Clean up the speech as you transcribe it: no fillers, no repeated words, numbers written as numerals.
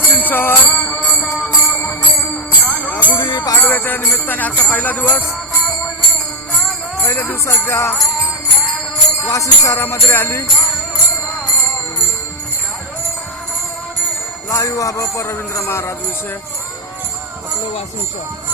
वाशिम शहर गुढी पाडव्याच्या निमित्ताने आजचा पहिला दिवस, पहिल्या दिवसाच्या वाशिम शहरामध्ये आली लाईव्ह रवींद्र महाराज विषय आपलं वाशिम शहर।